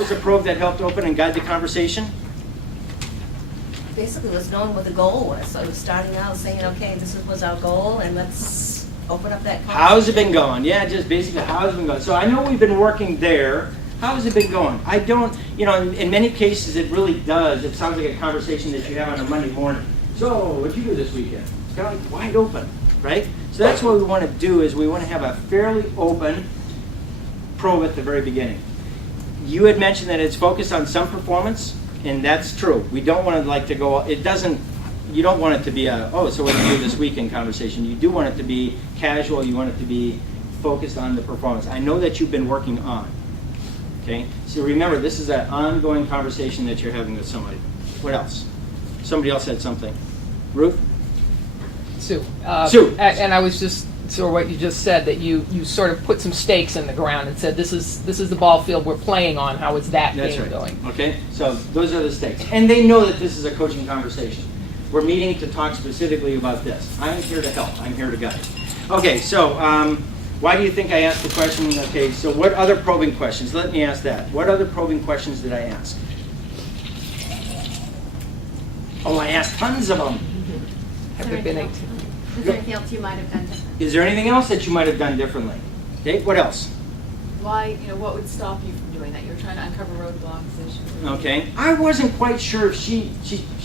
was the probe that helped open and guide the conversation? Basically, was knowing what the goal was. So it was starting out saying, okay, was our goal, and let's open up that conversation. How's it been going? Yeah, just basically how's it been going. So I know we've been working there. How has it been going? I don't, in many cases it really does. It sounds like a conversation that you have on a Monday morning. So, what'd you do this weekend? It's kind of like wide open, right? So that's what we want to do is we want to have a fairly open probe at the very beginning. You had mentioned that it's focused on some performance, and that's true. We don't want to you don't want it to be so what did you do this weekend conversation. You do want it to be casual. You want it to be focused on the performance. I know that you've been working on. Okay, so remember, this is an ongoing conversation that you're having with somebody. What else? Somebody else had something. Ruth? Sue. Sue. And I was just sort of what you just said, that you sort of put some stakes in the ground and said, this is the ball field we're playing on. How is that game going? Okay, so those are the stakes. And they know that this is a coaching conversation. We're meeting to talk specifically about this. I'm here to help. I'm here to guide. Okay, so why do you think I asked the question? Okay, so what other probing questions? Let me ask that. What other probing questions did I ask? Oh, I asked tons of them. Have there been Is there anything else you might have done differently? Is there anything else that you might have done differently? Okay, what else? Why, what would stop you from doing that? You were trying to uncover roadblocks, issues. Okay, I wasn't quite sure if she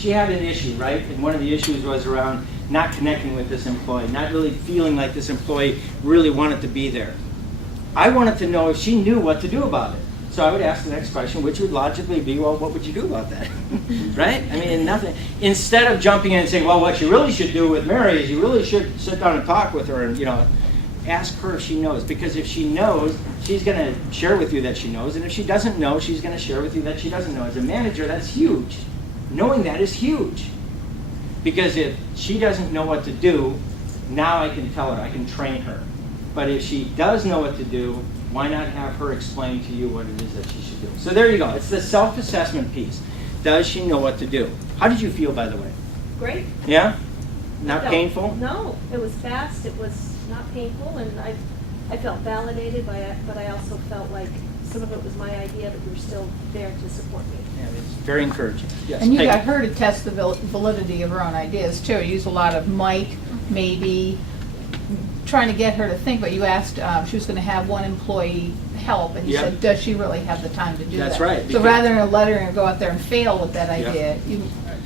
had an issue, right? And one of the issues was around not connecting with this employee, not really feeling like this employee really wanted to be there. I wanted to know if she knew what to do about it. So I would ask the next question, which would logically be, well, what would you do about that? Right? I mean, nothing. Instead of jumping in and saying, well, what you really should do with Mary is you really should sit down and talk with her and, ask her if she knows. Because if she knows, she's going to share with you that she knows. And if she doesn't know, she's going to share with you that she doesn't know. As a manager, that's huge. Knowing that is huge. Because if she doesn't know what to do, now I can tell her, I can train her. But if she does know what to do, why not have her explain to you what it is that she should do? So there you go. It's the self-assessment piece. Does she know what to do? How did you feel, by the way? Great. Yeah? Not painful? No, it was fast, it was not painful, and I felt validated by it, but I also felt like some of it was my idea, but you were still there to support me. Yeah, it's very encouraging. Yes. And you Peggy. got her to test the validity of her own ideas too. You used a lot of might, maybe, trying to get her to think, but you asked, she was going to have one employee help, and you said, does she really have the time to do that? That's right. So rather than let her go out there and fail with that idea, you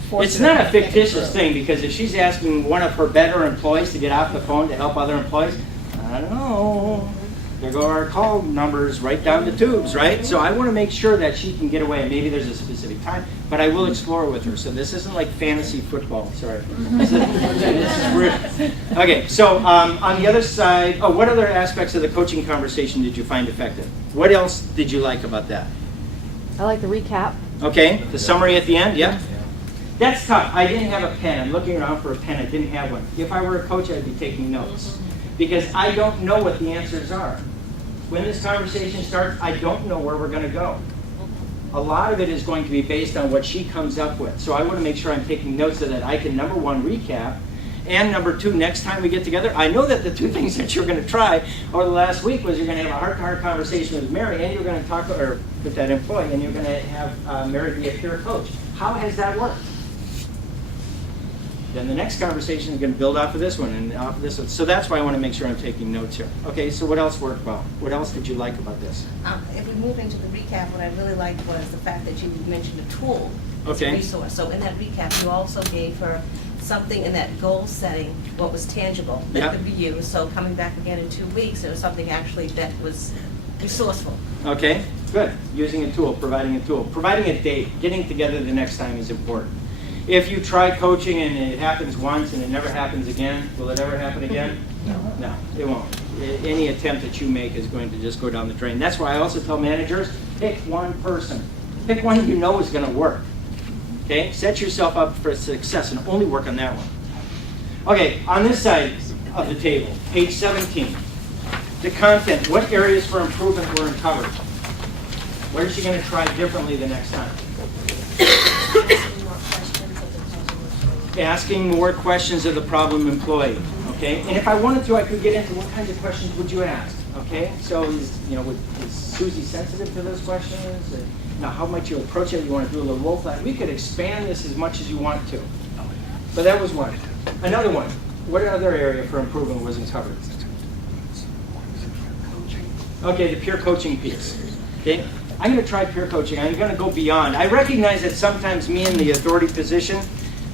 force It's her not to a think it fictitious through. thing, because if she's asking one of her better employees to get off the phone to help other employees, I don't know. There go our call numbers right down the tubes, right? So I want to make sure that she can get away. Maybe there's a specific time, but I will explore with her. So this isn't like fantasy football. Sorry. This is real. Okay, so on the other side, what other aspects of the coaching conversation did you find effective? What else did you like about that? I like the recap. Okay, the summary at the end, yeah? That's tough. I didn't have a pen. I'm looking around for a pen. I didn't have one. If I were a coach, I'd be taking notes. Because I don't know what the answers are. When this conversation starts, I don't know where we're going to go. A lot of it is going to be based on what she comes up with. So I want to make sure I'm taking notes so that I can, number one, recap, and number two, next time we get together, I know that the two things that you're going to try over the last week was you're going to have a heart-to-heart conversation with Mary, and you're going to talk with that employee, and you're going to have Mary be a peer coach. How has that worked? Then the next conversation is going to build off of this one and off of this one. So that's why I want to make sure I'm taking notes here. Okay, so what else worked well? What else did you like about this? If we move into the recap, what I really liked was the fact that you mentioned a tool as a resource. So in that recap, you also gave her something in that goal setting, what was tangible that could be used. So coming back again in 2 weeks, there was something actually that was resourceful. Okay, good. Using a tool, providing a tool. Providing a date, getting together the next time is important. If you try coaching and it happens once and it never happens again, will it ever happen again? No, it won't. Any attempt that you make is going to just go down the drain. That's why I also tell managers, pick one person. Pick one you know is going to work. Okay? Set yourself up for success and only work on that one. Okay, on this side of the table, page 17, the content. What areas for improvement were uncovered? What is she going to try differently the next time? Asking more questions of the problem employee, okay? And if I wanted to, I could get into what kinds of questions would you ask, okay? So, is Susie sensitive to those questions? Now, how might you approach it? You want to do a little role play? We could expand this as much as you want to. But that was one. Another one. What other area for improvement wasn't covered? Okay, the peer coaching piece. Okay, I'm going to try peer coaching. I'm going to go beyond. I recognize that sometimes me in the authority position,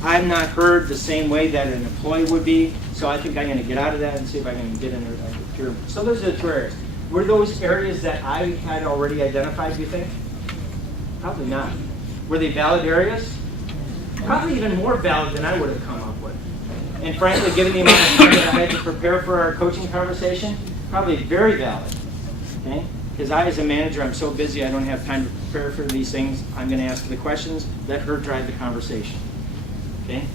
I'm not heard the same way that an employee would be. So I think I'm going to get out of that and see if I can get in a peer. So those are the two areas. Were those areas that I had already identified, do you think? Probably not. Were they valid areas? Probably even more valid than I would have come up with. And frankly, given the amount of time that I had to prepare for our coaching conversation, probably very valid. Okay? Because I, as a manager, I'm so busy, I don't have time to prepare for these things. I'm going to ask the questions. Let her drive the conversation. Okay?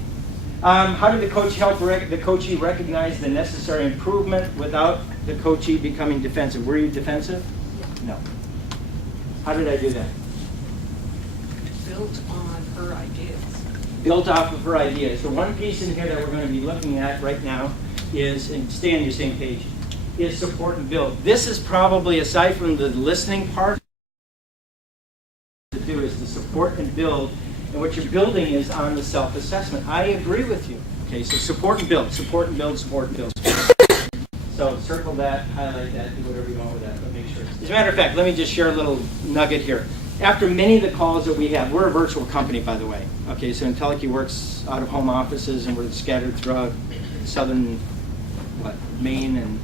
How did the coach help the coachee recognize the necessary improvement without the coachee becoming defensive? Were you defensive? No. How did I do that? Built on her ideas. Built off of her ideas. The one piece in here that we're going to be looking at right now is, and stay on your same page, is support and build. This is probably, aside from the listening part, to do is to support and build. And what you're building is on the self-assessment. I agree with you. Okay, so support and build, support and build, support and build. So circle that, highlight that, do whatever you want with that, but make sure. As a matter of fact, let me just share a little nugget here. After many of the calls that we have, we're a virtual company, by the way. Okay, so Intelliky works out of home offices, and we're scattered throughout southern, Maine and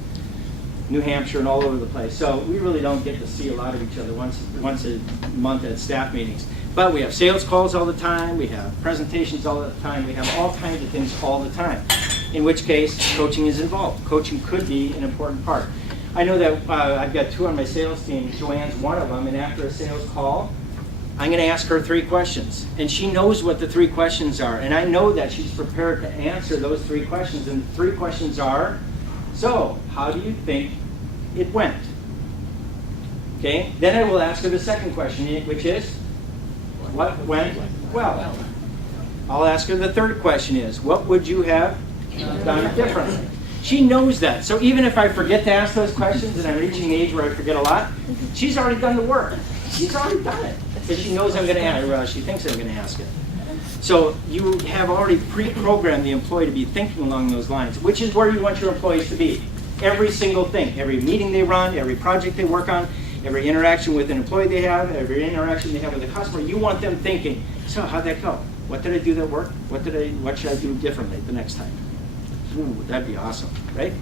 New Hampshire and all over the place. So we really don't get to see a lot of each other once a month at staff meetings. But we have sales calls all the time, we have presentations all the time, we have all kinds of things all the time. In which case, coaching is involved. Coaching could be an important part. I know that I've got two on my sales team. Joanne's one of them, and after a sales call, I'm going to ask her 3 questions. And she knows what the 3 questions are. And I know that she's prepared to answer those 3 questions. And the 3 questions are, so, how do you think it went? Okay, then I will ask her the second question, which is, what went well? I'll ask her the third question is, what would you have done differently? She knows that. So even if I forget to ask those questions and I'm reaching the age where I forget a lot, she's already done the work. She's already done it. Because she knows I'm going to ask it, or she thinks I'm going to ask it. So you have already pre-programmed the employee to be thinking along those lines, which is where you want your employees to be. Every single thing, every meeting they run, every project they work on, every interaction with an employee they have, every interaction they have with a customer, you want them thinking, so how'd that go? What did I do that worked? What should I do differently the next time? Ooh, that'd be awesome, right?